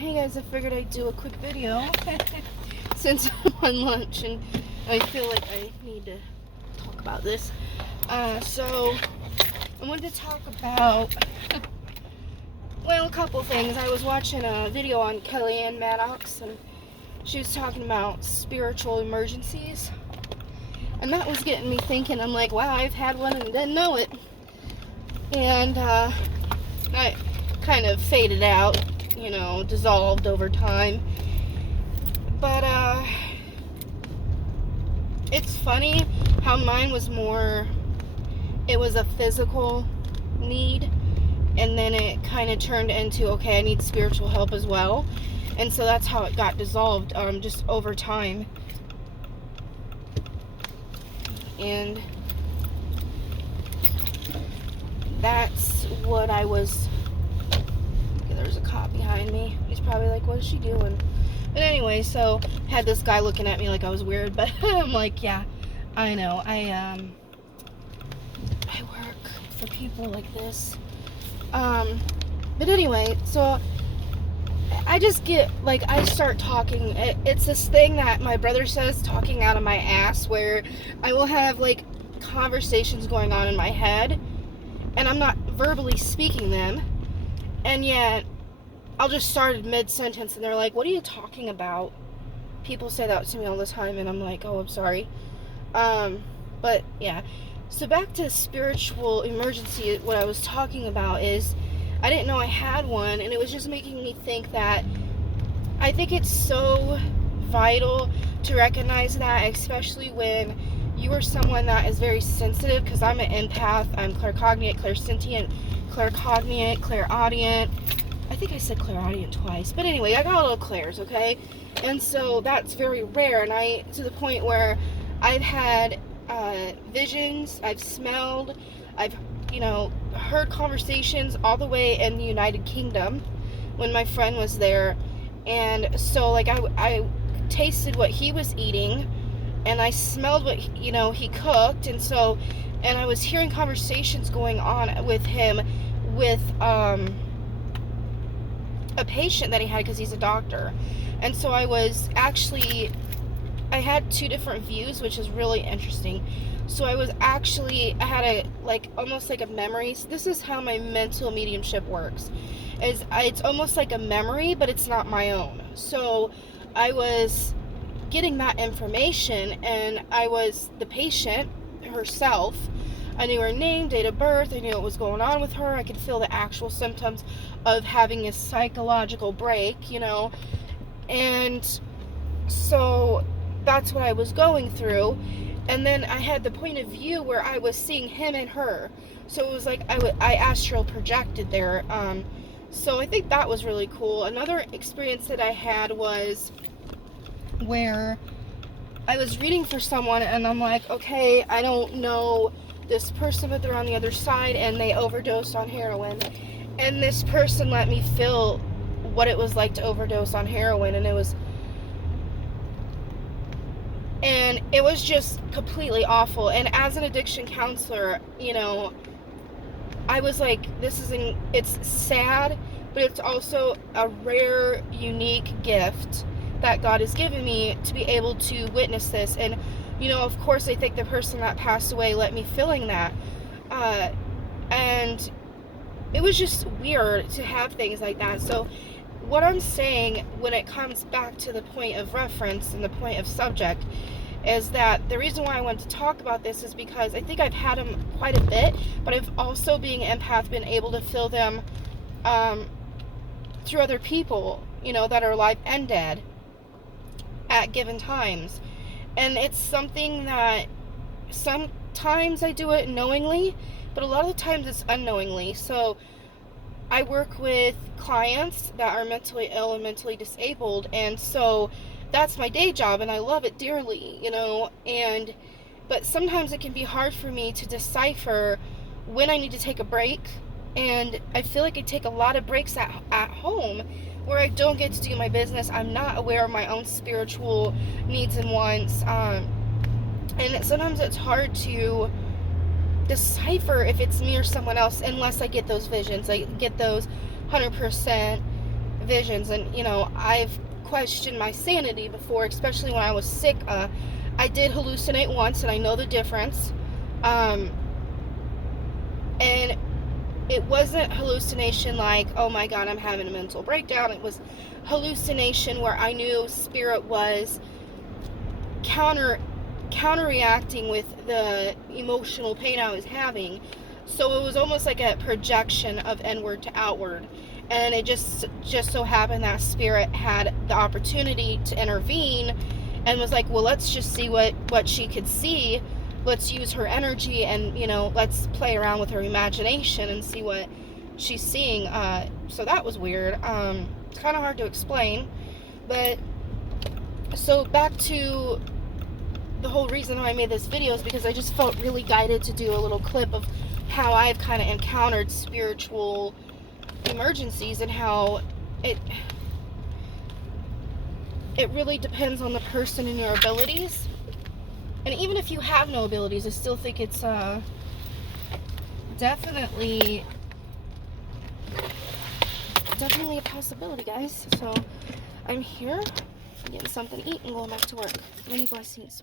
Hey guys, I figured I'd do a quick video since I'm on lunch and I feel like I need to talk about this. So I wanted to talk about, well, a couple things. I was watching a video on Kellyanne Maddox and she was talking about spiritual emergencies. And that was getting me thinking. I'm like, wow, I've had one and didn't know it. And I kind of faded out, dissolved over time. But it's funny how mine was more, it was a physical need, and then it kind of turned into, okay, I need spiritual help as well. And so that's how it got dissolved, just over time. And that's what I was. Okay, there's a cop behind me. He's probably like, what is she doing? But anyway, so had this guy looking at me like I was weird, but I'm like, yeah, I know. I work for people like this. But anyway, so I just get, like, I start talking. It's this thing that my brother says, talking out of my ass, where I will have, like, conversations going on in my head, and I'm not verbally speaking them, and yet I'll just start mid-sentence, and they're like, what are you talking about? People say that to me all the time, and I'm like, oh, I'm sorry. But, yeah. So back to spiritual emergency, what I was talking about is, I didn't know I had one, and it was just making me think that I think it's so vital to recognize that, especially when you are someone that is very sensitive, because I'm an empath, I'm claircognate, clairsentient, clairaudient. I think I said clairaudient twice, but anyway, I got a little clairs, okay? And so that's very rare, and to the point where I've had visions, I've smelled, I've heard conversations all the way in the United Kingdom when my friend was there. And so, like, I tasted what he was eating, and I smelled what he cooked, and I was hearing conversations going on with him with a patient that he had, because he's a doctor. And so I had two different views, which is really interesting. So I had almost like a memory. So this is how my mental mediumship works. It's almost like a memory, but it's not my own. So I was getting that information, and I was the patient herself. I knew her name, date of birth, I knew what was going on with her. I could feel the actual symptoms of having a psychological break, and so that's what I was going through. And then I had the point of view where I was seeing him and her. So it was like I astral projected there. So I think that was really cool. Another experience that I had was where I was reading for someone, and I'm like, okay, I don't know this person, but they're on the other side, and they overdosed on heroin. And this person let me feel what it was like to overdose on heroin, and it was just completely awful. And as an addiction counselor, I was like, it's sad, but it's also a rare, unique gift that God has given me to be able to witness this. And, of course, I think the person that passed away let me feeling that. And it was just weird to have things like that. So what I'm saying when it comes back to the point of reference and the point of subject is that the reason why I wanted to talk about this is because I think I've had them quite a bit, but I've also, being an empath, been able to feel them through other people, that are alive and dead at given times. And it's something that sometimes I do it knowingly, but a lot of the times it's unknowingly. So I work with clients that are mentally ill and mentally disabled, and so that's my day job, and I love it dearly, but sometimes it can be hard for me to decipher when I need to take a break. And I feel like I take a lot of breaks at home where I don't get to do my business. I'm not aware of my own spiritual needs and wants, and sometimes it's hard to decipher if it's me or someone else unless I get those visions. I get those 100% visions. And, you know, I've questioned my sanity before, especially when I was sick. I did hallucinate once, and I know the difference. And it wasn't hallucination like, oh my God, I'm having a mental breakdown. It was hallucination where I knew spirit was counterreacting with the emotional pain I was having. So it was almost like a projection of inward to outward. And it just so happened that spirit had the opportunity to intervene and was like, well, let's just see what she could see. Let's use her energy, and, you know, let's play around with her imagination and see what she's seeing. So that was weird. It's kind of hard to explain. But, so back to the whole reason why I made this video is because I just felt really guided to do a little clip of how I've kind of encountered spiritual emergencies, and how it really depends on the person and your abilities. And even if you have no abilities, I still think it's definitely a possibility, guys. So I'm here, getting something to eat and going back to work. Many blessings.